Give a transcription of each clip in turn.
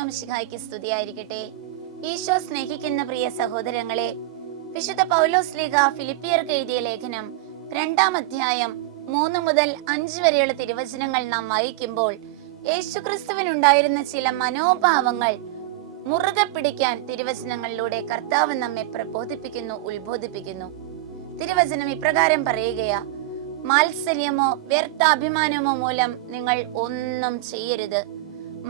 ഈശോംശിഹായ്ക്ക് സ്തുതിയായിരിക്കട്ടെ. ഈശോ സ്നേഹിക്കുന്ന പ്രിയ സഹോദരങ്ങളെ വിശുദ്ധ പൗലോസ് ലീഗ ഫിലിപ്പിയർക്ക് എഴുതിയ ലേഖനം രണ്ടാം അധ്യായം മൂന്ന് മുതൽ അഞ്ച് വരെയുള്ള തിരുവചനങ്ങൾ നാം വായിക്കുമ്പോൾ യേശുക്രിസ്തുവിനുണ്ടായിരുന്ന ചില മനോഭാവങ്ങൾ മുറുകെ പിടിക്കാൻ തിരുവചനങ്ങളിലൂടെ കർത്താവ് നമ്മെ പ്രബോധിപ്പിക്കുന്നു ഉത്ബോധിപ്പിക്കുന്നു. തിരുവചനം ഇപ്രകാരം പറയുകയാ മാത്സര്യമോ വ്യർത്ഥ അഭിമാനമോ മൂലം നിങ്ങൾ ഒന്നും ചെയ്യരുത്.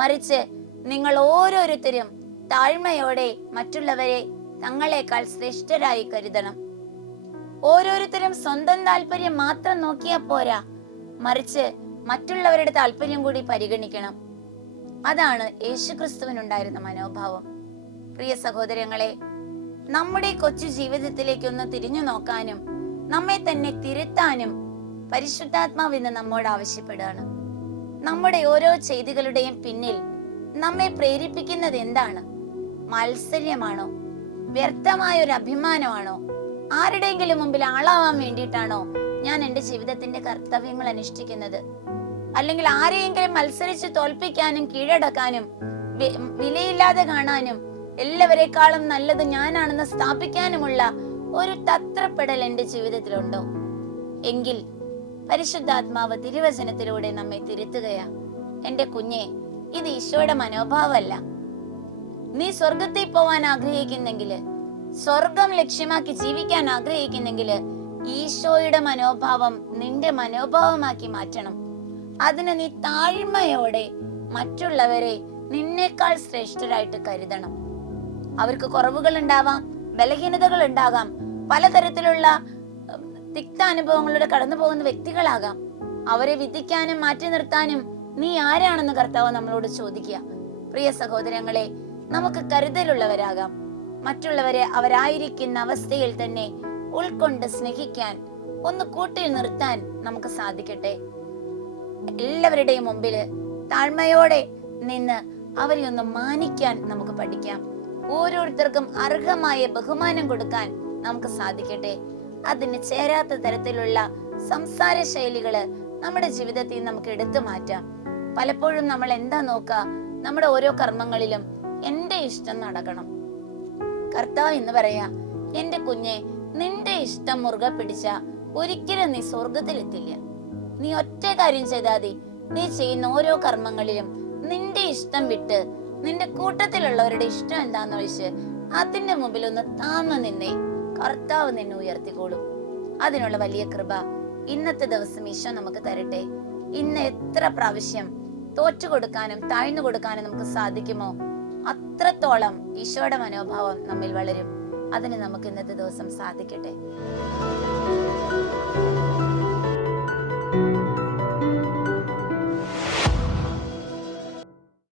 മറിച്ച് നിങ്ങൾ ഓരോരുത്തരും താഴ്മയോടെ മറ്റുള്ളവരെ തങ്ങളെക്കാൾ ശ്രേഷ്ഠരായി കരുതണം. ഓരോരുത്തരും സ്വന്തം താല്പര്യം മാത്രം നോക്കിയാൽ പോരാ മറിച്ച് മറ്റുള്ളവരുടെ താല്പര്യം കൂടി പരിഗണിക്കണം. അതാണ് യേശുക്രിസ്തുവിനുണ്ടായിരുന്ന മനോഭാവം. പ്രിയ സഹോദരങ്ങളെ നമ്മുടെ കൊച്ചു ജീവിതത്തിലേക്കൊന്ന് തിരിഞ്ഞു നോക്കാനും നമ്മെ തന്നെ തിരുത്താനും പരിശുദ്ധാത്മാവ് നമ്മോട് ആവശ്യപ്പെടുകയാണ്. നമ്മുടെ ഓരോ ചെയ്തികളുടെയും പിന്നിൽ നമ്മെ പ്രേരിപ്പിക്കുന്നത് എന്താണ്? മത്സര്യമാണോ വ്യർത്ഥമായ ഒരു അഭിമാനമാണോ? ആരുടെയെങ്കിലും മുമ്പിൽ ആളാവാൻ വേണ്ടിയിട്ടാണോ ഞാൻ എന്റെ ജീവിതത്തിന്റെ കർത്തവ്യങ്ങൾ അനുഷ്ഠിക്കുന്നത്? അല്ലെങ്കിൽ ആരെയെങ്കിലും മത്സരിച്ച് തോൽപ്പിക്കാനും കീഴടക്കാനും വിലയില്ലാതെ കാണാനും എല്ലാവരെക്കാളും നല്ലത് ഞാനാണെന്ന് സ്ഥാപിക്കാനുമുള്ള ഒരു തത്രപ്പെടൽ എന്റെ ജീവിതത്തിലുണ്ടോ? എങ്കിൽ പരിശുദ്ധാത്മാവ് തിരുവചനത്തിലൂടെ നമ്മെ തിരുത്തുകയാ. എന്റെ കുഞ്ഞെ ഇത് ഈശോയുടെ മനോഭാവമല്ല. നീ സ്വർഗത്തിൽ പോവാൻ ആഗ്രഹിക്കുന്നെങ്കിൽ സ്വർഗം ലക്ഷ്യമാക്കി ജീവിക്കാൻ ആഗ്രഹിക്കുന്നെങ്കിൽ ഈശോയുടെ മനോഭാവം നിന്റെ മനോഭാവമാക്കി മാറ്റണം. അതിന് നീ താഴ്മയോടെ മറ്റുള്ളവരെ നിന്നേക്കാൾ ശ്രേഷ്ഠരായിട്ട് കരുതണം. അവർക്ക് കുറവുകൾ ഉണ്ടാവാം ബലഹീനതകൾ ഉണ്ടാകാം പലതരത്തിലുള്ള തിക്ത അനുഭവങ്ങളിലൂടെ കടന്നു പോകുന്ന വ്യക്തികളാകാം. അവരെ വിധിക്കാനും മാറ്റി നിർത്താനും നീ ആരാണെന്ന് കർത്താവ് നമ്മളോട് ചോദിക്കുക. പ്രിയ സഹോദരങ്ങളെ നമുക്ക് കരുതലുള്ളവരാകാം. മറ്റുള്ളവരെ അവരായിരിക്കുന്ന അവസ്ഥയിൽ തന്നെ ഉൾക്കൊണ്ട് സ്നേഹിക്കാൻ ഒന്ന് കൂട്ടിൽ നിർത്താൻ നമുക്ക് സാധിക്കട്ടെ. എല്ലാവരുടെയും മുമ്പിൽ താഴ്മയോടെ നിന്ന് അവരെ ഒന്ന് മാനിക്കാൻ നമുക്ക് പഠിക്കാം. ഓരോരുത്തർക്കും അർഹമായ ബഹുമാനം കൊടുക്കാൻ നമുക്ക് സാധിക്കട്ടെ. അതിന് ചേരാത്ത തരത്തിലുള്ള സംസാര ശൈലികൾ നമ്മുടെ ജീവിതത്തിൽ നമുക്ക് എടുത്തു മാറ്റാം. പലപ്പോഴും നമ്മൾ എന്താ നോക്ക? നമ്മുടെ ഓരോ കർമ്മങ്ങളിലും എന്റെ ഇഷ്ടം നടക്കണം. കർത്താവ് എന്ന് പറയാ എന്റെ കുഞ്ഞെ നിന്റെ ഇഷ്ടം മുറുകെ പിടിച്ച ഒരിക്കലും നീ സ്വർഗത്തിലെത്തില്ല നീ ഒറ്റ കാര്യം ചെയ്താൽ നീ ചെയ്യുന്ന ഓരോ കർമ്മങ്ങളിലും നിന്റെ ഇഷ്ടം വിട്ട് നിന്റെ കൂട്ടത്തിലുള്ളവരുടെ ഇഷ്ടം എന്താന്ന് വെച്ച് അതിന്റെ മുമ്പിൽ ഒന്ന് താന്നു നിന്നെ. കർത്താവ് നിന്നെ ഉയർത്തിക്കോളും. അതിനുള്ള വലിയ കൃപ ഇന്നത്തെ ദിവസം ഈശോ നമുക്ക് തരട്ടെ. ഇന്ന് എത്ര പ്രാവശ്യം തോറ്റു കൊടുക്കാനും താഴ്ന്നു കൊടുക്കാനും നമുക്ക് സാധിക്കുമോ? അത്രത്തോളം ഈശോയുടെ മനോഭാവം നമ്മിൽ വളരും. അതിന് നമുക്ക് ഇന്നത്തെ ദിവസം സാധിക്കട്ടെ.